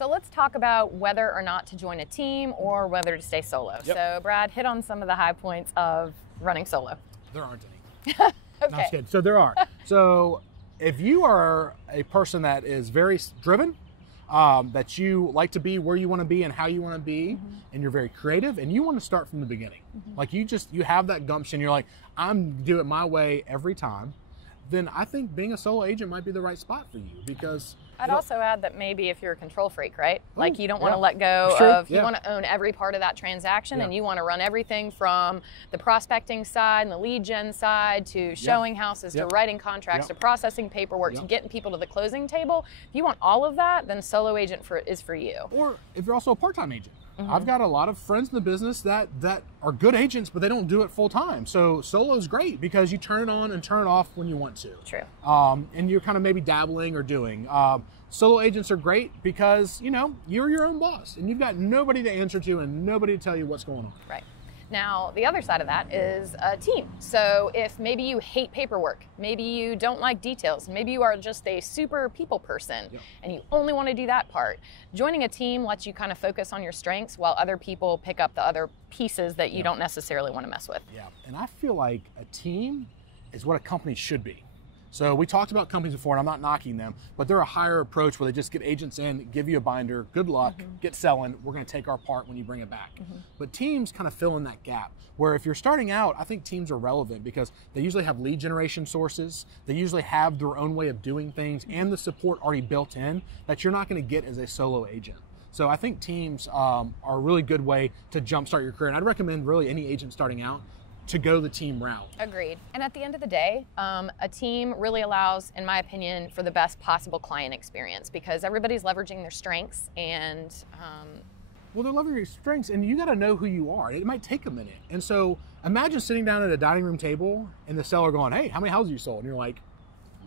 So let's talk about whether or not to join a team or whether to stay solo. Yep. So Brad, hit on some of the high points of running solo. There aren't any. Okay. No, I'm just kidding. So there are. So if you are a person that is very driven, that you like to be where you want to be and how you want to be, and you're very creative and you want to start from the beginning, like you have that gumption, you're like, I'm do it my way every time, then I think being a solo agent might be the right spot for you, because I'd also add that maybe if you're a control freak, right? Like you don't want to yeah. let go Sure, of, you yeah. want to own every part of that transaction, Yeah. and you want to run everything from the prospecting side and the lead gen side to showing houses, to writing contracts, to processing paperwork, to getting people to the closing table. If you want all of that, then solo agent is for you. Or if you're also a part-time agent. I've got a lot of friends in the business that are good agents, but they don't do it full time. So solo is great because you turn it on and turn it off when you want to. True. And you're kind of maybe dabbling or doing. Solo agents are great because, you're your own boss and you've got nobody to answer to and nobody to tell you what's going on. Right. Now, the other side of that is a team. So if maybe you hate paperwork, maybe you don't like details, maybe you are just a super people person and you only want to do that part, joining a team lets you kind of focus on your strengths while other people pick up the other pieces that you don't necessarily want to mess with. Yeah, and I feel like a team is what a company should be. So we talked about companies before, and I'm not knocking them, but they're a higher approach where they just get agents in, give you a binder, good luck, get selling, we're gonna take our part when you bring it back. But teams kind of fill in that gap, where if you're starting out, I think teams are relevant because they usually have lead generation sources, they usually have their own way of doing things, and the support already built in that you're not gonna get as a solo agent. So I think teams are a really good way to jumpstart your career, and I'd recommend really any agent starting out to go the team route. Agreed. And at the end of the day, a team really allows, in my opinion, for the best possible client experience because everybody's leveraging their strengths and well, they're leveraging your strengths, and you got to know who you are. It might take a minute. And so imagine sitting down at a dining room table and the seller going, hey, how many houses you sold? And you're like,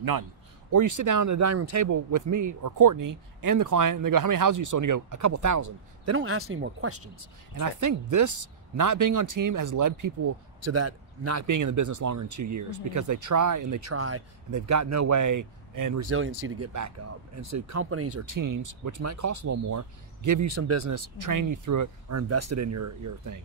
none. Or you sit down at a dining room table with me or Courtney and the client and they go, how many houses you sold? And you go, a couple thousand. They don't ask any more questions. And I think this not being on team has led people to that not being in the business longer than 2 years because they try and they've got no way and resiliency to get back up. And so companies or teams, which might cost a little more, give you some business, train you through it, or invested in your thing.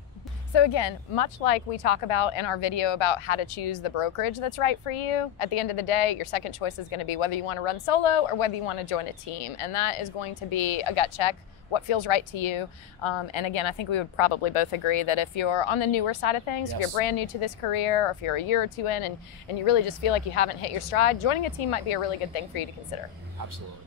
So again, much like we talk about in our video about how to choose the brokerage that's right for you, at the end of the day, your second choice is going to be whether you want to run solo or whether you want to join a team. And that is going to be a gut check. What feels right to you. And again, I think we would probably both agree that if you're on the newer side of things, if you're brand new to this career, or if you're a year or two in and you really just feel like you haven't hit your stride, joining a team might be a really good thing for you to consider. Absolutely.